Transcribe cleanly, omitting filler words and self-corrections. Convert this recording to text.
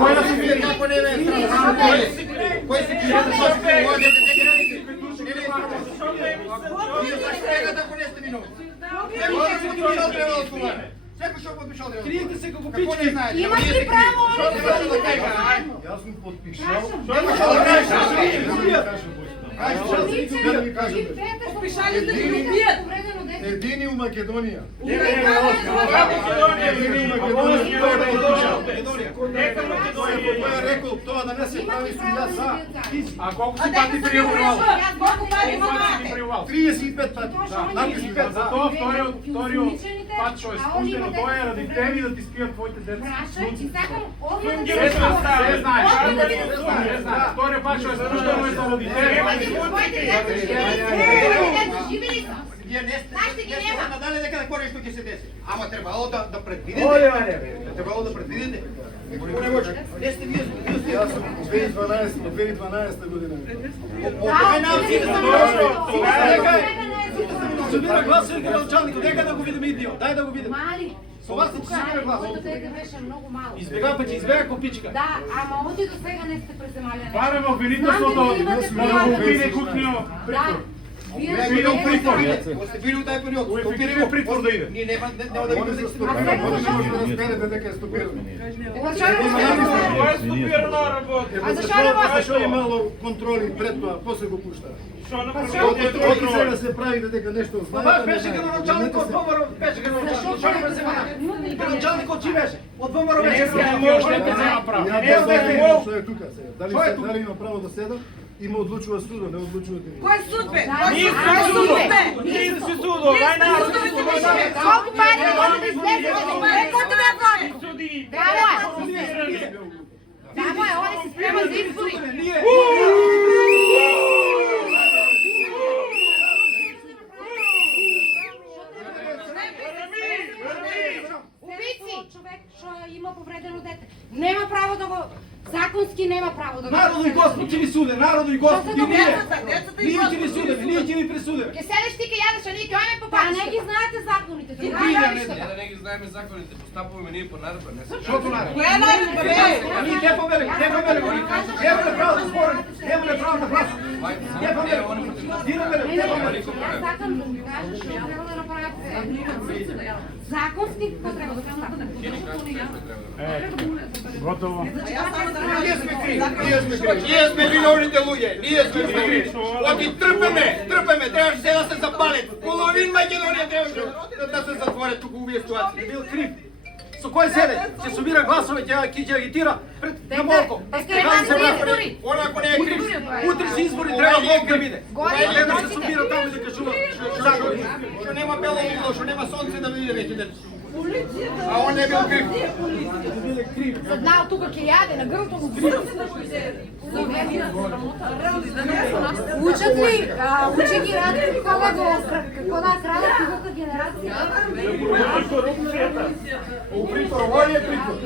Кой да се крие? Како не е страна? Кой се крие? Защо се водите? Вие защо бегате, ако не сте виновни? Всеки ще подпишал трябва да отговаря. Всеки ще подпишал трябва да отговаря. Криете се како Какво не знаете? Имаш ли право? Јас сум подпишал. Немаше да кажеш. Подпишали да ги убият. Едини у Македонија. Тој е рекол тоа да не се прави сум јас за. А колко си пати пријавувал? 35 пати. Напиши За тоа вториот пат што е спуштено, тоа е ради тебе да ти спијат твоите деца. Се знаеш. Вториот пат што е спуштено е за ради тебе. Вие не сте надале дека да коре што ќе се деси. Ама требало да предвидите. Требало да предвидите. Не сте вие. Јас сум 2012 година. Собира гласови градоначалникот, дека да го видиме идиот. Дај да го видиме. Мали. Со вас се собира глас. Моето дете беше много мало. Избега па ќе избега копичка. Да, ама оти до сега не сте преземали. Барем обвинителството да го биде кукнио. Да. Вие сте били у притвор. Сте били у тај период. Стопираме у притвор да иде. Ние нема да видиме дека стопираме. Може да разберете дека е стопирано. Тоа е стопирана работа. А зашо не имало контроли пред тоа, после го пуштаа. Што на Оти сега се прави дека нешто знаете. Беше градоначалникот од ВМРО, беше градоначалникот. Што не се вада? Градоначалникот чи беше? Од ВМРО беше. Не може да те зема право. Ја не што е тука сега. Дали има право да седам? Има одлучува судо, не одлучувате ви. Кој суд бе? Ние сме судо. Ние сме судо. Ај народ. Колку пари може да излезе? Кој ти да плати? Суди. Браво е. Браво е, они се спремат за избори. Убици! Човек што има повредено дете. Нема право да го... Законски нема право да го... Народо и Господ ќе ви суде, народо и Господ и ние. Ние ќе ви судиме, ние ќе ви пресудиме. Ке седеш ти ке јадеш, а ние ке ојме попадиш. Па не ги знаете законите. Ние да не ги знаеме законите, постапуваме ние по наредба, не се. Шото наредба? Која наредба бе? Ние не повелиме, не повелиме. Немаме право да спорим, немаме право да гласуваме. Не повелиме. Дираме ли? Не повелиме. Јас сакам да ми кажеш што треба да направите. Законски какво треба да направите? Готово. Ние сме виновните луѓе, ние сме виновни. Оти трпеме, требаше се да се запалят. Половин Македонија требаше да се затворят туку овие ситуации. Бил крив. Со кој седе? Ќе собира гласове, ќе агитира пред Молко. Онако не е крив. Утре се избори, треба Молко да биде. Не да се собира таму и да кажува закони. Што нема бело луѓе, што нема сонце да види веќе дете. А он не бил крив. Заднал тука ќе јаде, на грлото му крив. Учат ли, учи ги Радко какво да крадат тука генерација? Корупцијата. У притвор, овој е притвор.